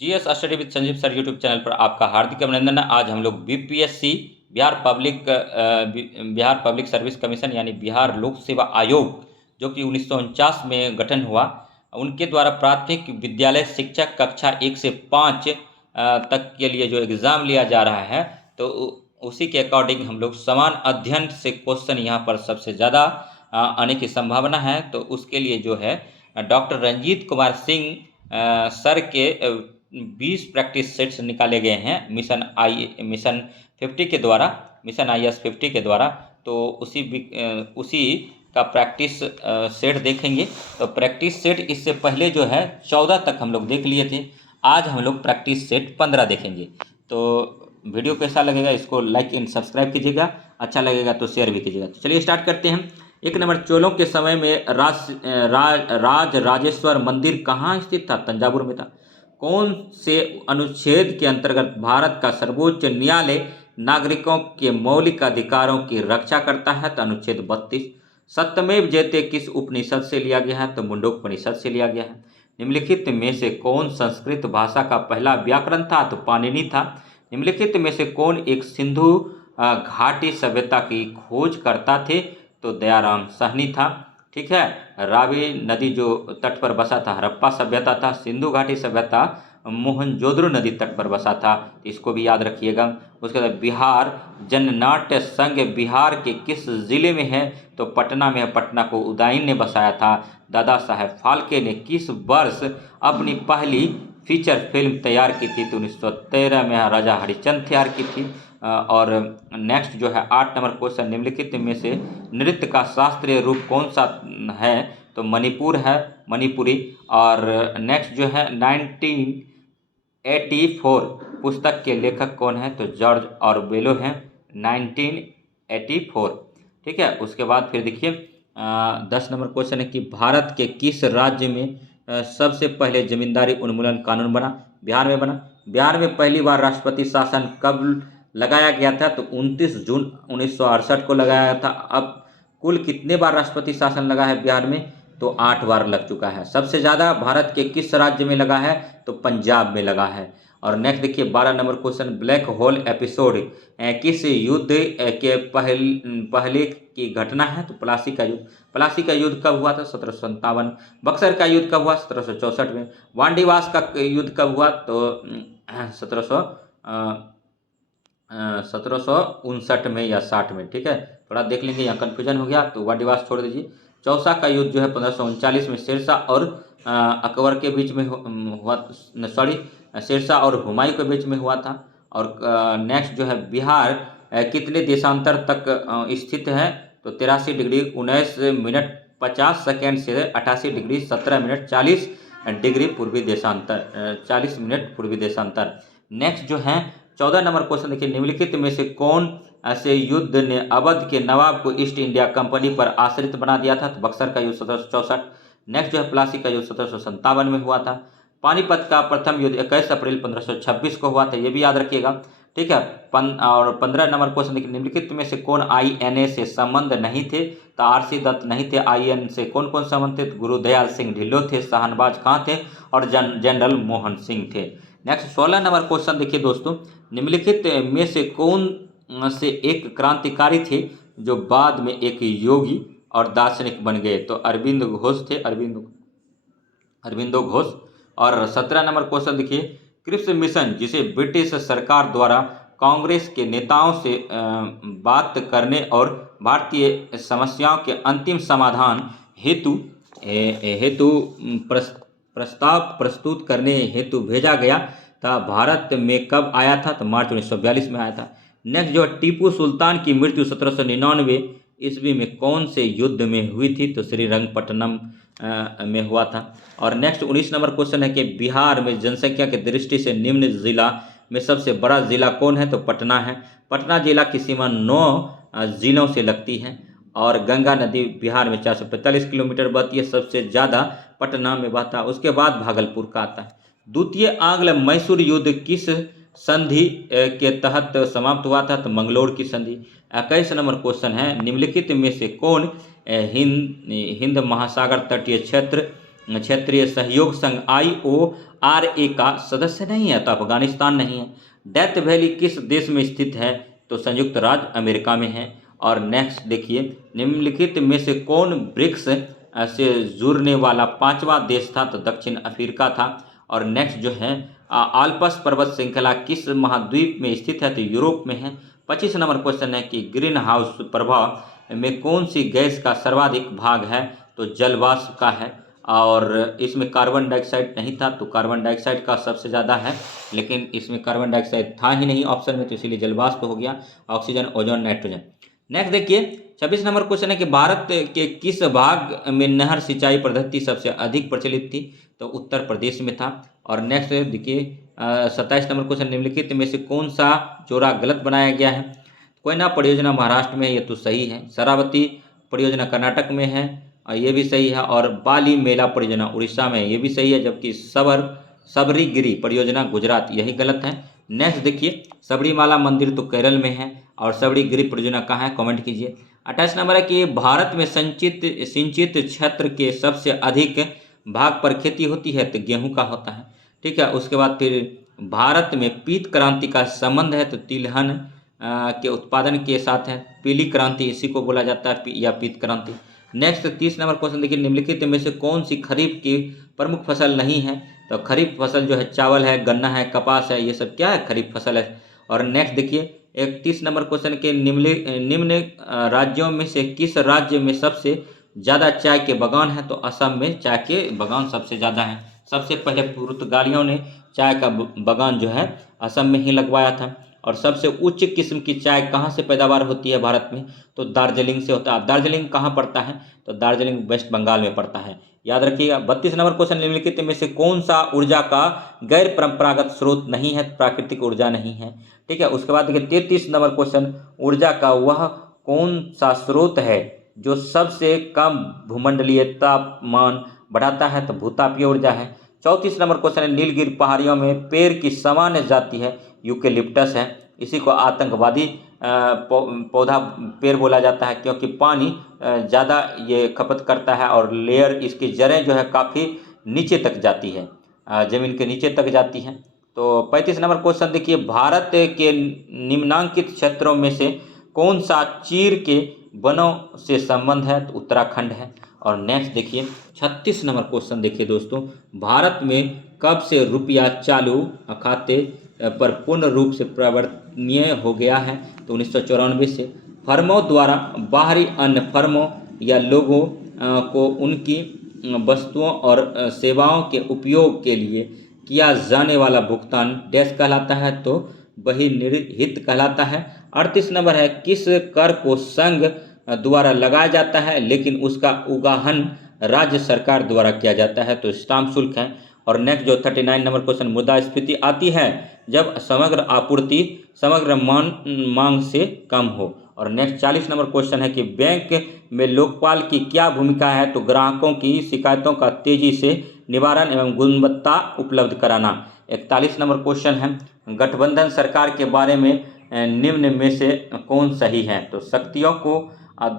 GS study with Sanjeev sir YouTube channel पर आपका हार्दिक अभिनंदन है। आज हम लोग BPSC Bihar public service commission यानी बिहार लोक सेवा आयोग जो कि 1949 में गठन हुआ, उनके द्वारा प्राथमिक विद्यालय शिक्षक कक्षा 1 से 5 तक के लिए जो एग्ज़ाम लिया जा रहा है, तो उसी के अकॉर्डिंग हम लोग समान अध्ययन से क्वेश्चन यहाँ पर सबसे ज़्यादा आने की संभावना है। तो उसके लिए जो है डॉक्टर रंजीत कुमार सिंह सर के 20 प्रैक्टिस सेट्स निकाले गए हैं मिशन 50 के द्वारा, मिशन IS 50 के द्वारा। तो उसी का प्रैक्टिस सेट देखेंगे। तो प्रैक्टिस सेट इससे पहले जो है 14 तक हम लोग देख लिए थे। आज हम लोग प्रैक्टिस सेट 15 देखेंगे। तो वीडियो कैसा लगेगा इसको लाइक एंड सब्सक्राइब कीजिएगा, अच्छा लगेगा तो शेयर भी कीजिएगा। तो चलिए स्टार्ट करते हैं। 1 नंबर, चोलों के समय में राजेश्वर मंदिर कहाँ स्थित था? तंजावुर में था। कौन से अनुच्छेद के अंतर्गत भारत का सर्वोच्च न्यायालय नागरिकों के मौलिक अधिकारों की रक्षा करता है? तो अनुच्छेद 32। सत्यमेव जयते किस उपनिषद से लिया गया है? तो मुंडकोपनिषद से लिया गया है। निम्नलिखित में से कौन संस्कृत भाषा का पहला व्याकरण था? तो पाणिनि था। निम्नलिखित में से कौन एक सिंधु घाटी सभ्यता की खोज करता थे? तो दयाराम साहनी था। ठीक है। रावी नदी जो तट पर बसा था हड़प्पा सभ्यता था। सिंधु घाटी सभ्यता मोहनजोदड़ो नदी तट पर बसा था, इसको भी याद रखिएगा। उसके बाद बिहार जननाट्य संघ बिहार के किस जिले में है? तो पटना में है। पटना को उदयन ने बसाया था। दादा साहेब फाल्के ने किस वर्ष अपनी पहली फीचर फिल्म तैयार की थी? तो 1913 में राजा हरिश्चंद्र तैयार की थी। और नेक्स्ट जो है 8 नंबर क्वेश्चन, निम्नलिखित में से नृत्य का शास्त्रीय रूप कौन सा है? तो मणिपुर है, मणिपुरी। और नेक्स्ट जो है 1984 पुस्तक के लेखक कौन है? तो जॉर्ज ऑरवेलो हैं, 1984। ठीक है। उसके बाद फिर देखिए 10 नंबर क्वेश्चन है कि भारत के किस राज्य में सबसे पहले जमींदारी उन्मूलन कानून बना? बिहार में बना। बिहार में पहली बार राष्ट्रपति शासन कब लगाया गया था? तो 29 जून 1968 को लगाया था। अब कुल कितने बार राष्ट्रपति शासन लगा है बिहार में? तो 8 बार लग चुका है। सबसे ज़्यादा भारत के किस राज्य में लगा है? तो पंजाब में लगा है। और नेक्स्ट देखिए 12 number question, black hole episode किस युद्ध के पहले की घटना है? तो प्लासी का युद्ध। प्लासी का युद्ध कब हुआ था? 1757। बक्सर का युद्ध कब हुआ? 1764 में। वांडीवास का युद्ध कब हुआ? तो 1759 में या 60 में। ठीक है, थोड़ा देख लेंगे, यहाँ कन्फ्यूजन हो गया तो वांडीवास छोड़ दीजिए। चौसा का युद्ध जो है 1539 में शेरशाह और अकबर के बीच में हुआ, सॉरी शेरशाह और हुमायूं के बीच में हुआ था। और नेक्स्ट जो है बिहार कितने देशांतर तक स्थित है? तो 83 डिग्री 19 मिनट 50 सेकेंड से 88 डिग्री 17 मिनट 40 डिग्री पूर्वी देशांतर, 40 मिनट पूर्वी देशांतर। नेक्स्ट जो है 14 नंबर क्वेश्चन देखिए, निम्नलिखित में से कौन ऐसे युद्ध ने अवध के नवाब को ईस्ट इंडिया कंपनी पर आश्रित बना दिया था? तो बक्सर का युद्ध 1764। नेक्स्ट जो है प्लासी का युद्ध 1757 में हुआ था। पानीपत का प्रथम युद्ध 21 अप्रैल 1526 को हुआ था, ये भी याद रखिएगा। ठीक है। और 15 नंबर क्वेश्चन देखिए, निम्नलिखित में से कौन INA से संबंध नहीं थे? तो RC दत्त नहीं थे। IN से कौन कौन संबंध थे? गुरुदयाल सिंह ढिल्लों थे। शाहनवाज खां थे और जनरल मोहन सिंह थे। नेक्स्ट 16 नंबर क्वेश्चन देखिए दोस्तों, निम्नलिखित में से कौन से एक क्रांतिकारी थे जो बाद में एक योगी और दार्शनिक बन गए? तो अरविंद घोष थे, अरविंदो घोष। और 17 नंबर क्वेश्चन देखिए, क्रिप्स मिशन जिसे ब्रिटिश सरकार द्वारा कांग्रेस के नेताओं से बात करने और भारतीय समस्याओं के अंतिम समाधान हेतु प्रस्ताव प्रस्तुत करने हेतु भेजा गया था, भारत में कब आया था? तो मार्च 1942 में आया था। नेक्स्ट जो टीपू सुल्तान की मृत्यु 1799 ईस्वी में कौन से युद्ध में हुई थी? तो श्रीरंगपट्टनम में हुआ था। और नेक्स्ट 19 नंबर क्वेश्चन है कि बिहार में जनसंख्या की दृष्टि से निम्न जिला में सबसे बड़ा जिला कौन है? तो पटना है। पटना जिला की सीमा 9 जिलों से लगती है। और गंगा नदी बिहार में 445 किलोमीटर बहती है, सबसे ज़्यादा पटना में बहता है। उसके बाद भागलपुर का आता है। द्वितीय आंग्ल मैसूर युद्ध किस संधि के तहत समाप्त हुआ था? तो मंगलोर की संधि। 21 नंबर क्वेश्चन है, निम्नलिखित में से कौन हिंद महासागर तटीय क्षेत्र क्षेत्रीय सहयोग संघ IORA का सदस्य नहीं है? तो अफगानिस्तान नहीं है। डेथ वैली किस देश में स्थित है? तो संयुक्त राज्य अमेरिका में है। और नेक्स्ट देखिए, निम्नलिखित में से कौन ब्रिक्स से जुड़ने वाला 5वां देश था? तो दक्षिण अफ्रीका था। और नेक्स्ट जो है, आल्प्स पर्वत श्रृंखला किस महाद्वीप में स्थित है? तो यूरोप में है। 25 नंबर क्वेश्चन है कि ग्रीन हाउस प्रभाव में कौन सी गैस का सर्वाधिक भाग है? तो जलवाष्प का है। और इसमें कार्बन डाइऑक्साइड नहीं था, तो कार्बन डाइऑक्साइड का सबसे ज़्यादा है, लेकिन इसमें कार्बन डाइऑक्साइड था ही नहीं ऑप्शन में, तो इसीलिए जलवाष्प हो गया। Oxygen, ozone, nitrogen. नेक्स्ट देखिए, 26 नंबर क्वेश्चन है कि भारत के किस भाग में नहर सिंचाई पद्धति सबसे अधिक प्रचलित थी? तो उत्तर प्रदेश में था। और नेक्स्ट देखिए, 27 नंबर क्वेश्चन, निम्नलिखित में से कौन सा जोड़ा गलत बनाया गया है? कोयना परियोजना महाराष्ट्र में है, ये तो सही है। शरावती परियोजना कर्नाटक में है, और ये भी सही है। और बाली मेला परियोजना उड़ीसा में है, ये भी सही है। जबकि सबरीगिरी परियोजना गुजरात, यही गलत है। नेक्स्ट देखिए, सबरीमाला मंदिर तो केरल में है, और सबरीगिरी परियोजना कहाँ है? कमेंट कीजिए। 28 नंबर है कि भारत में सिंचित क्षेत्र के सबसे अधिक भाग पर खेती होती है? तो गेहूं का होता है। ठीक है, उसके बाद फिर भारत में पीत क्रांति का संबंध है? तो तिलहन के उत्पादन के साथ है। पीली क्रांति इसी को बोला जाता है, या पीत क्रांति। नेक्स्ट 30 नंबर क्वेश्चन देखिए, निम्नलिखित में से कौन सी खरीफ की प्रमुख फसल नहीं है? तो खरीफ फसल जो है चावल है, गन्ना है, कपास है, ये सब क्या है? खरीफ फसल है। और नेक्स्ट देखिए, 31 नंबर क्वेश्चन के निम्न राज्यों में से किस राज्य में सबसे ज़्यादा चाय के बागान है? तो असम में चाय के बागान सबसे ज़्यादा हैं। सबसे पहले पुर्तगालियों ने चाय का बागान जो है असम में ही लगवाया था। और सबसे उच्च किस्म की चाय कहाँ से पैदावार होती है भारत में? तो दार्जिलिंग से होता है। दार्जिलिंग कहाँ पड़ता है? तो दार्जिलिंग वेस्ट बंगाल में पड़ता है, याद रखिएगा। 32 नंबर क्वेश्चन, निम्नलिखित में से कौन सा ऊर्जा का गैर परंपरागत स्रोत नहीं है? प्राकृतिक ऊर्जा नहीं है। ठीक है, उसके बाद देखिए 33 नंबर क्वेश्चन, ऊर्जा का वह कौन सा स्रोत है जो सबसे कम भूमंडलीय तापमान बढ़ाता है? तो भूतापीय ऊर्जा है। 34 नंबर क्वेश्चन है, नीलगिरी पहाड़ियों में पेड़ की सामान्य जाति है? यूकेलिप्टस है। इसी को आतंकवादी पौधा पेड़ बोला जाता है, क्योंकि पानी ज़्यादा ये खपत करता है, और लेयर इसकी जड़ें जो है काफ़ी नीचे तक जाती है, ज़मीन के नीचे तक जाती है। तो 35 नंबर क्वेश्चन देखिए, भारत के निम्नांकित क्षेत्रों में से कौन सा चीड़ के वनों से संबंध है? तो उत्तराखंड है। और नेक्स्ट देखिए 36 नंबर क्वेश्चन देखिए दोस्तों, भारत में कब से रुपया चालू खाते पर पूर्ण रूप से प्रवर्तनीय हो गया है? तो 1994 से। फर्मों द्वारा बाहरी अन्य फर्मों या लोगों को उनकी वस्तुओं और सेवाओं के उपयोग के लिए किया जाने वाला भुगतान डैश कहलाता है? तो बहिर्निहित कहलाता है। 38 नंबर है, किस कर को संघ द्वारा लगाया जाता है लेकिन उसका उगाहन राज्य सरकार द्वारा किया जाता है? तो स्टाम्प शुल्क है। और नेक्स्ट जो 39 नंबर क्वेश्चन, मुद्रास्फीति आती है जब समग्र आपूर्ति समग्र मांग से कम हो। और नेक्स्ट 40 नंबर क्वेश्चन है कि बैंक में लोकपाल की क्या भूमिका है? तो ग्राहकों की शिकायतों का तेजी से निवारण एवं गुणवत्ता उपलब्ध कराना। 41 नंबर क्वेश्चन है, गठबंधन सरकार के बारे में निम्न में से कौन सही है? तो शक्तियों को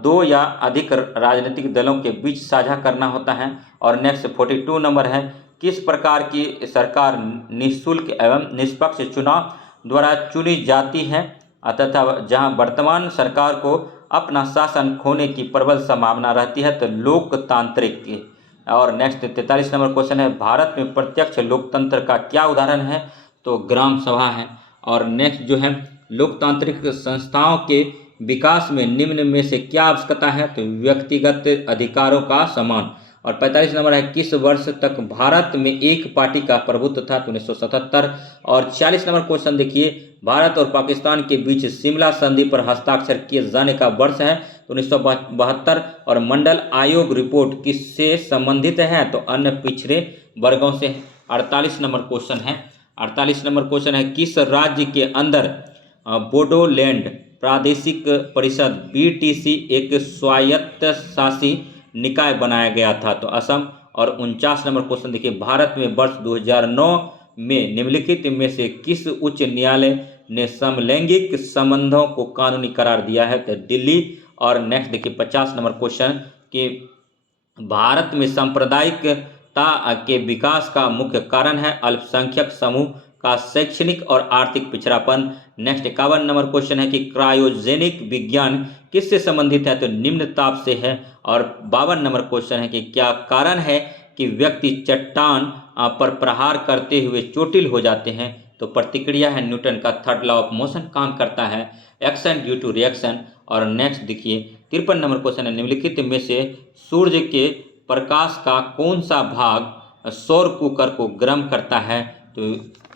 दो या अधिक राजनीतिक दलों के बीच साझा करना होता है। और नेक्स्ट 42 नंबर है, किस प्रकार की सरकार निःशुल्क एवं निष्पक्ष चुनाव द्वारा चुनी जाती है तथा जहां वर्तमान सरकार को अपना शासन खोने की प्रबल संभावना रहती है? तो लोकतांत्रिक की। और नेक्स्ट 43 नंबर क्वेश्चन है, भारत में प्रत्यक्ष लोकतंत्र का क्या उदाहरण है? तो ग्राम सभा है। और नेक्स्ट जो है, लोकतांत्रिक संस्थाओं के विकास में निम्न में से क्या आवश्यकता है? तो व्यक्तिगत अधिकारों का सम्मान। और 45 नंबर है, किस वर्ष तक भारत में एक पार्टी का प्रभुत्व था? तो 1977। और 46 नंबर क्वेश्चन देखिए, भारत और पाकिस्तान के बीच शिमला संधि पर हस्ताक्षर किए जाने का वर्ष है? तो 1972। और मंडल आयोग रिपोर्ट किससे संबंधित है? तो अन्य पिछड़े वर्गों से। 48 नंबर क्वेश्चन है, 48 नंबर क्वेश्चन है, किस राज्य के अंदर बोडोलैंड प्रादेशिक परिषद BTC एक स्वायत्त शासी निकाय बनाया गया था? तो असम। और 49 नंबर क्वेश्चन देखिए, भारत में वर्ष 2009 में निम्नलिखित में से किस उच्च न्यायालय ने समलैंगिक संबंधों को कानूनी करार दिया है? तो दिल्ली। और नेक्स्ट देखिए 50 नंबर क्वेश्चन कि भारत में सांप्रदायिक के विकास का मुख्य कारण है अल्पसंख्यक समूह का शैक्षणिक और आर्थिक पिछड़ापन। नेक्स्ट 51 नंबर क्वेश्चन है कि क्रायोजेनिक विज्ञान किससे संबंधित है, तो निम्न ताप से है। और 52 नंबर क्वेश्चन है कि क्या कारण है कि व्यक्ति चट्टान पर प्रहार करते हुए चोटिल हो जाते हैं, तो प्रतिक्रिया है न्यूटन का थर्ड लॉ ऑफ मोशन काम करता है, एक्शन ड्यू टू रिएक्शन। और नेक्स्ट देखिए 53 नंबर क्वेश्चन है निम्नलिखित में से सूर्य के प्रकाश का कौन सा भाग सौर कुकर को गर्म करता है, तो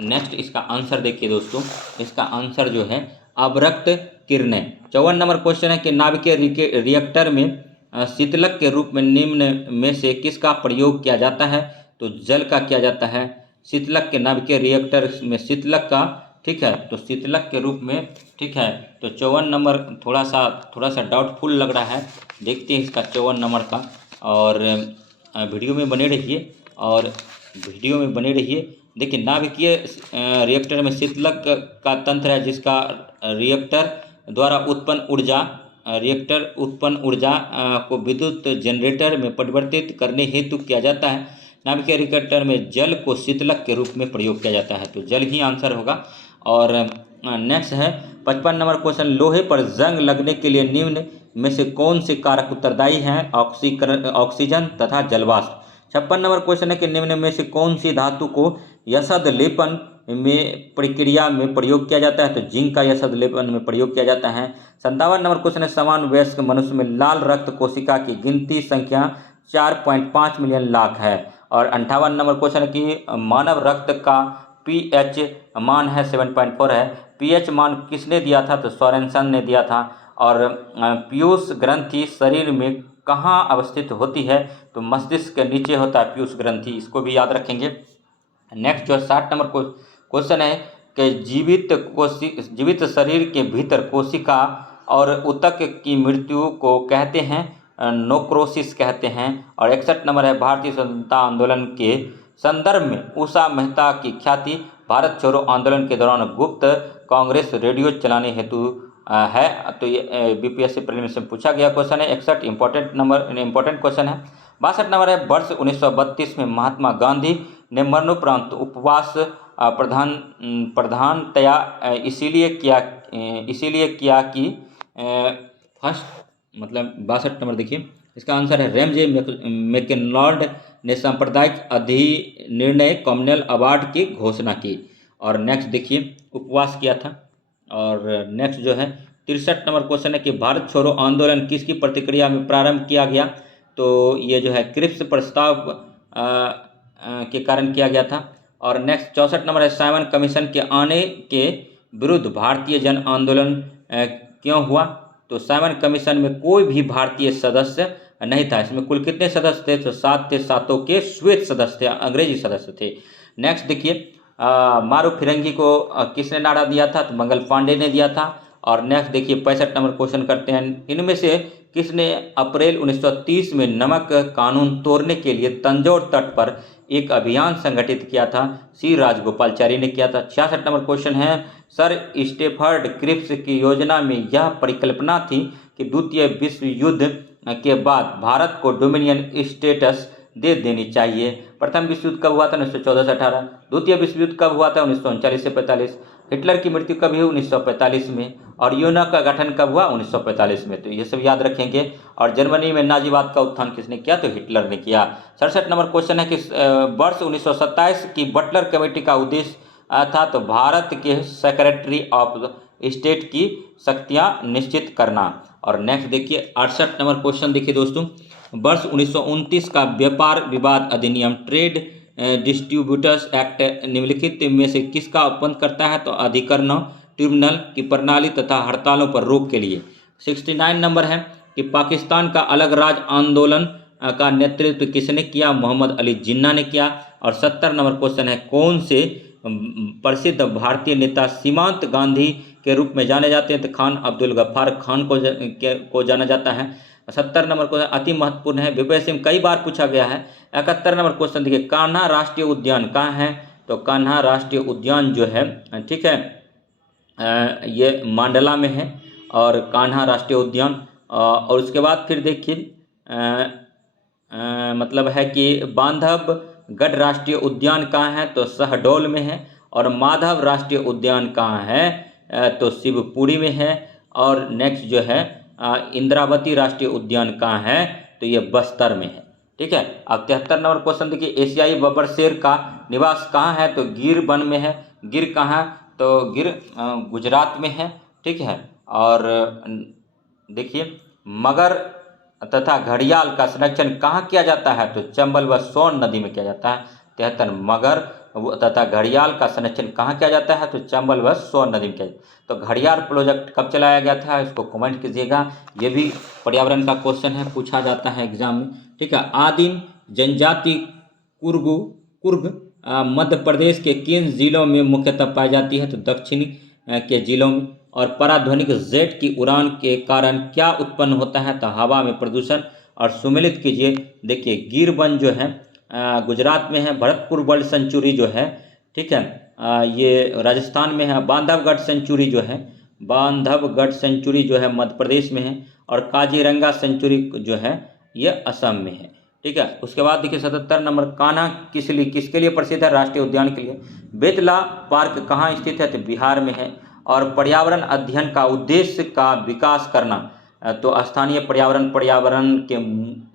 नेक्स्ट इसका आंसर देखिए दोस्तों, इसका आंसर जो है अवरक्त किरणें। 54 नंबर क्वेश्चन है कि नाभिकीय रिएक्टर में शीतलक के रूप में निम्न में से किसका प्रयोग किया जाता है, तो जल का किया जाता है। शीतलक के नाभिकीय रिएक्टर में शीतलक का, ठीक है, तो शीतलक के रूप में, ठीक है। तो 54 नंबर थोड़ा सा डाउटफुल लग रहा है, देखते हैं इसका 54 नंबर का। और वीडियो में बने रहिए देखिए नाभिकीय रिएक्टर में शीतलक का तंत्र है जिसका रिएक्टर द्वारा उत्पन्न ऊर्जा को विद्युत जनरेटर में परिवर्तित करने हेतु किया जाता है। नाभिकीय रिएक्टर में जल को शीतलक के रूप में प्रयोग किया जाता है, तो जल ही आंसर होगा। और नेक्स्ट है 55 नंबर क्वेश्चन, लोहे पर जंग लगने के लिए निम्न में से कौन से कारक उत्तरदायी हैं, ऑक्सीजन तथा जलवाष्प। 56 नंबर क्वेश्चन है कि निम्न में से कौन सी धातु को यशद लेपन में प्रक्रिया में प्रयोग किया जाता है, तो जिंक का यशद लेपन में प्रयोग किया जाता है। 57 नंबर क्वेश्चन है समान वयस्क मनुष्य में लाल रक्त कोशिका की गिनती संख्या 4.5 मिलियन लाख है। और 58 नंबर क्वेश्चन है कि मानव रक्त का पीएच मान है 7.4 है। पीएच मान किसने दिया था, तो सोरेनसन ने दिया था। और पीयूष ग्रंथि शरीर में कहाँ अवस्थित होती है, तो मस्तिष्क के नीचे होता है पीयूष ग्रंथि, इसको भी याद रखेंगे। नेक्स्ट जो है 60 नंबर क्वेश्चन है कि जीवित शरीर के भीतर कोशिका और ऊतक की मृत्यु को कहते हैं नोक्रोसिस कहते हैं। और 61 नंबर है भारतीय स्वतंत्रता आंदोलन के संदर्भ में उषा मेहता की ख्याति भारत छोड़ो आंदोलन के दौरान गुप्त कांग्रेस रेडियो चलाने हेतु है, तो ये बीपीएससी प्रीलिम्स में पूछा गया क्वेश्चन है। 61 इंपॉर्टेंट क्वेश्चन है। 62 नंबर है वर्ष 1932 में महात्मा गांधी ने मरणोपरांत उपवास प्रधानतया इसीलिए किया कि फर्स्ट, मतलब 62 नंबर देखिए इसका आंसर है रेमजे मैकडॉनल्ड ने सांप्रदायिक अधिनिर्णय कॉमनवेल्थ अवार्ड की घोषणा की। और नेक्स्ट देखिए उपवास किया था। और नेक्स्ट जो है 63 नंबर क्वेश्चन है कि भारत छोड़ो आंदोलन किसकी प्रतिक्रिया में प्रारंभ किया गया, तो ये जो है क्रिप्स प्रस्ताव के कारण किया गया था। और नेक्स्ट 64 नंबर है साइमन कमीशन के आने के विरुद्ध भारतीय जन आंदोलन क्यों हुआ, तो साइमन कमीशन में कोई भी भारतीय सदस्य नहीं था। इसमें कुल कितने सदस्य थे, तो 7 थे, 7 के श्वेत सदस्य थे, अंग्रेजी सदस्य थे। नेक्स्ट देखिए मारू फिरंगी को किसने नारा दिया था, तो मंगल पांडे ने दिया था। और नेक्स्ट देखिए 65 नंबर क्वेश्चन करते हैं, इनमें से किसने अप्रैल 1930 में नमक कानून तोड़ने के लिए तंजौर तट पर एक अभियान संगठित किया था, सी राजगोपालचारी ने किया था। 66 नंबर क्वेश्चन है सर स्टेफर्ड क्रिप्स की योजना में यह परिकल्पना थी कि द्वितीय विश्व युद्ध के बाद भारत को डोमिनियन स्टेटस दे देनी चाहिए। प्रथम विश्व युद्ध कब हुआ था, 1914 से 18। द्वितीय विश्व युद्ध कब हुआ था, 1939 से 45। हिटलर की मृत्यु कब हुई, 1945 में। और यूएनओ का गठन कब हुआ, 1945 में, तो ये सब याद रखेंगे। और जर्मनी में नाजीवाद का उत्थान किसने किया, तो हिटलर ने किया। 67 नंबर क्वेश्चन है कि वर्ष 1927 की बटलर कमेटी का उद्देश्य था, तो भारत के सेक्रेटरी ऑफ स्टेट की शक्तियां निश्चित करना। और नेक्स्ट देखिए 68 नंबर क्वेश्चन देखिए दोस्तों, वर्ष 1929 का व्यापार विवाद अधिनियम ट्रेड डिस्ट्रीब्यूटर्स एक्ट निम्नलिखित में से किसका उपबंध करता है, तो अधिकरण ट्रिब्यूनल की प्रणाली तथा हड़तालों पर रोक के लिए। 69 नंबर है कि पाकिस्तान का अलग राज्य आंदोलन का नेतृत्व किसने किया, मोहम्मद अली जिन्ना ने किया। और 70 नंबर क्वेश्चन है कौन से प्रसिद्ध भारतीय नेता सीमांत गांधी के रूप में जाने जाते हैं, तो खान अब्दुल गफ्फार खान को जाना जाता है। 70 नंबर क्वेश्चन अति महत्वपूर्ण है, बीपीएससी में कई बार पूछा गया है। 71 नंबर क्वेश्चन देखिए कान्हा राष्ट्रीय उद्यान कहाँ है, तो कान्हा राष्ट्रीय उद्यान जो है, ठीक है, ये मंडला में है। और कान्हा राष्ट्रीय उद्यान और उसके बाद फिर देखिए मतलब है कि बांधवगढ़ राष्ट्रीय उद्यान कहाँ है, तो शहडोल में है। और माधव राष्ट्रीय उद्यान कहाँ है, तो शिवपुरी में है। और नेक्स्ट जो है इंद्रावती राष्ट्रीय उद्यान कहाँ है, तो ये बस्तर में है। ठीक है। अब 73 नंबर क्वेश्चन देखिए, एशियाई बब्बर शेर का निवास कहाँ है, तो गिर वन में है। गिर कहाँ, तो गिर गुजरात में है। ठीक है। और देखिए मगर तथा घड़ियाल का संरक्षण कहाँ किया जाता है, तो चंबल व सोन नदी में किया जाता है। 73 मगर तथा घड़ियाल का संरक्षण कहाँ किया जाता है, तो चंबल व सोन नदी में किया जाता है। तो घड़ियाल प्रोजेक्ट कब चलाया गया था, इसको कमेंट कीजिएगा। ये भी पर्यावरण का क्वेश्चन है, पूछा जाता है एग्जाम में। ठीक है। आदिम जनजाति कुर्ग मध्य प्रदेश के किन जिलों में मुख्यतः पाई जाती है, तो दक्षिणी के जिलों में। और पराध्वनिक जेट की उड़ान के कारण क्या उत्पन्न होता है, तो हवा में प्रदूषण। और सुमेलित कीजिए, देखिए गिर वन जो है गुजरात में है। भरतपुर वर्ल्ड सेंचुरी जो है, ठीक है, ये राजस्थान में है। बांधवगढ़ सेंचुरी जो है, बांधवगढ़ सेंचुरी जो है मध्य प्रदेश में है। और काजीरंगा सेंचुरी जो है ये असम में है। ठीक है। उसके बाद देखिए 77 नंबर, कान्हा किसके लिए प्रसिद्ध है, राष्ट्रीय उद्यान के लिए। बेतला पार्क कहाँ स्थित है, तो बिहार में है। और पर्यावरण अध्ययन का उद्देश्य का विकास करना, तो स्थानीय पर्यावरण के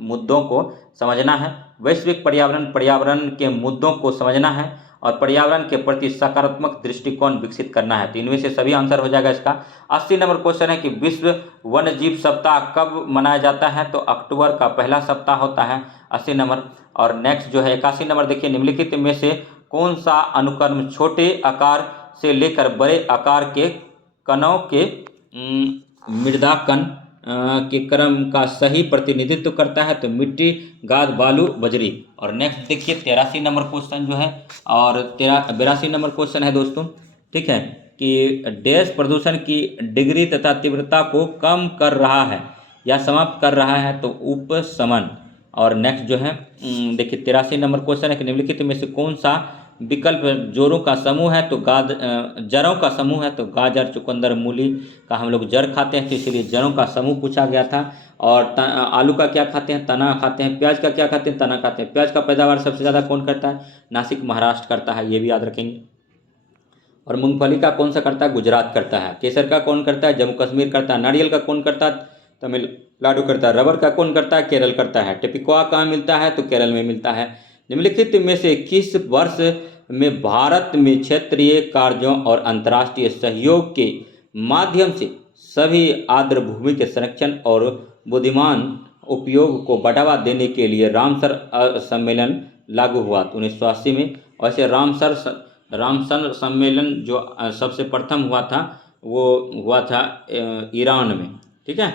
मुद्दों को समझना है। वैश्विक पर्यावरण के मुद्दों को समझना है। और पर्यावरण के प्रति सकारात्मक दृष्टिकोण विकसित करना है। तो इनमें से सभी आंसर हो जाएगा इसका। 80 नंबर क्वेश्चन है कि विश्व वन्य जीव सप्ताह कब मनाया जाता है, तो अक्टूबर का पहला सप्ताह होता है। 80 नंबर। और नेक्स्ट जो है 81 नंबर, देखिए निम्नलिखित में से कौन सा अनुक्रम छोटे आकार से लेकर बड़े आकार के कणों के मृदाकण के क्रम का सही प्रतिनिधित्व करता है, तो मिट्टी, गाद, बालू, बजरी। और नेक्स्ट देखिए 83 नंबर क्वेश्चन जो है, और 82 नंबर क्वेश्चन है दोस्तों। ठीक है, कि डैश प्रदूषण की डिग्री तथा तीव्रता को कम कर रहा है या समाप्त कर रहा है, तो उपशमन। और नेक्स्ट जो है देखिए 83 नंबर क्वेश्चन है कि निम्नलिखित में से कौन सा विकल्प जोड़ों का समूह है, तो जड़ों का समूह है, तो गाजर, चुकंदर, मूली का हम लोग जड़ खाते हैं, तो इसलिए जड़ों का समूह पूछा गया था। और आलू का क्या खाते हैं, तना खाते हैं। प्याज का क्या खाते हैं, तना खाते हैं। प्याज का पैदावार सबसे ज़्यादा कौन करता है, नासिक महाराष्ट्र करता है, ये भी याद रखेंगे। और मूंगफली का कौन सा करता है, गुजरात करता है। केसर का कौन करता है, जम्मू कश्मीर करता है। नारियल का कौन करता है, तमिलनाडु करता है। रबर का कौन करता है, केरल करता है। टेपिकोआ कहाँ मिलता है, तो केरल में मिलता है। निम्नलिखित में से किस वर्ष में भारत में क्षेत्रीय कार्यों और अंतर्राष्ट्रीय सहयोग के माध्यम से सभी आर्द्र भूमि के संरक्षण और बुद्धिमान उपयोग को बढ़ावा देने के लिए रामसर सम्मेलन लागू हुआ, तो 1980 में। वैसे रामसर सम्मेलन जो सबसे प्रथम हुआ था, वो हुआ था ईरान में। ठीक है।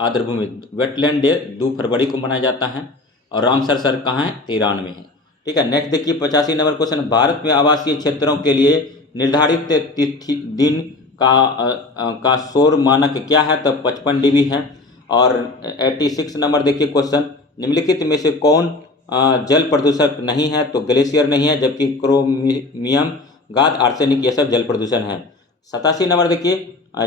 आर्द्र भूमि वेटलैंड डे 2 फरवरी को मनाया जाता है। और रामसर सर कहाँ है, तो ईरान में है। ठीक है। नेक्स्ट देखिए 85 नंबर क्वेश्चन, भारत में आवासीय क्षेत्रों के लिए निर्धारित तिथि दिन का सौर मानक क्या है, तो 55 डीबी है। और 86 नंबर देखिए क्वेश्चन, निम्नलिखित में से कौन जल प्रदूषक नहीं है, तो ग्लेशियर नहीं है, जबकि क्रोमियम, गाद, आर्सेनिक ये सब जल प्रदूषण है। 87 नंबर देखिए,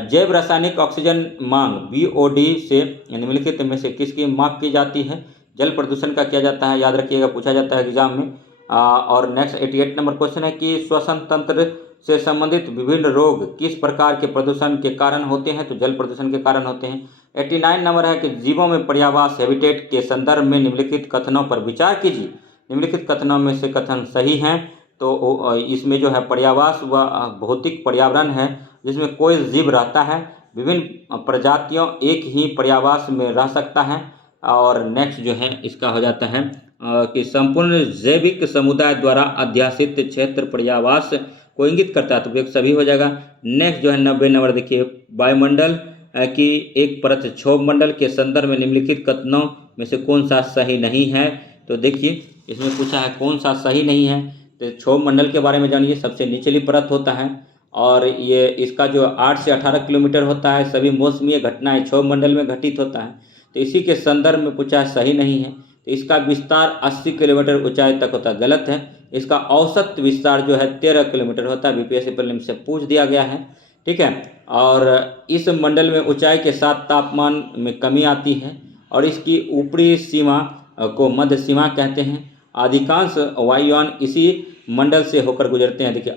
जैव रासायनिक ऑक्सीजन मांग BOD से निम्नलिखित में से किसकी माप की जाती है, जल प्रदूषण का किया जाता है, याद रखिएगा, पूछा जाता है एग्जाम में। और नेक्स्ट 88 नंबर क्वेश्चन है कि श्वसन तंत्र से संबंधित विभिन्न रोग किस प्रकार के प्रदूषण के कारण होते हैं, तो जल प्रदूषण के कारण होते हैं। 89 नंबर है कि जीवों में पर्यावास हैबिटेट के संदर्भ में निम्नलिखित कथनों पर विचार कीजिए। निम्नलिखित कथनों में से कथन सही हैं, तो इसमें जो है पर्यावास व भौतिक पर्यावरण है जिसमें कोई जीव रहता है। विभिन्न प्रजातियों एक ही पर्यावास में रह सकता है। और नेक्स्ट जो है इसका हो जाता है कि संपूर्ण जैविक समुदाय द्वारा अध्यासित क्षेत्र पर्यावास को इंगित करता है, तो एक सभी हो जाएगा। नेक्स्ट जो है 90 नंबर देखिए, वायुमंडल की एक परत क्षोभ मंडल के संदर्भ में निम्नलिखित कथनों में से कौन सा सही नहीं है, तो देखिए इसमें पूछा है कौन सा सही नहीं है। तो क्षोभ मंडल के बारे में जानिए, सबसे निचली परत होता है और ये इसका जो 8 से 18 किलोमीटर होता है। सभी मौसमी घटनाएं क्षोभ मंडल में घटित होता है, तो इसी के संदर्भ में पूछा सही नहीं है। तो इसका विस्तार 80 किलोमीटर ऊंचाई तक होता है, गलत है। इसका औसत विस्तार जो है 13 किलोमीटर होता है, बीपीएससी प्रीलिम्स से पूछ दिया गया है। ठीक है। और इस मंडल में ऊंचाई के साथ तापमान में कमी आती है और इसकी ऊपरी सीमा को मध्य सीमा कहते हैं। अधिकांश वायुयान इसी मंडल से होकर गुजरते हैं। देखिए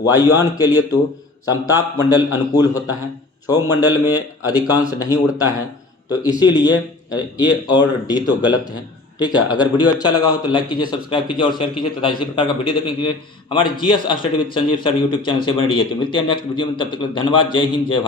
वायुयान के लिए तो समताप मंडल अनुकूल होता है, क्षोभ मंडल में अधिकांश नहीं उड़ता है, तो इसीलिए ए और डी तो गलत है। ठीक है, अगर वीडियो अच्छा लगा हो तो लाइक कीजिए, सब्सक्राइब कीजिए और शेयर कीजिए तथा इसी प्रकार का वीडियो देखने के लिए हमारे GS study with Sanjeev sir YouTube channel से बने रहिए। तो मिलते हैं नेक्स्ट वीडियो में, तब तक के लिए धन्यवाद। जय हिंद, जय भारत।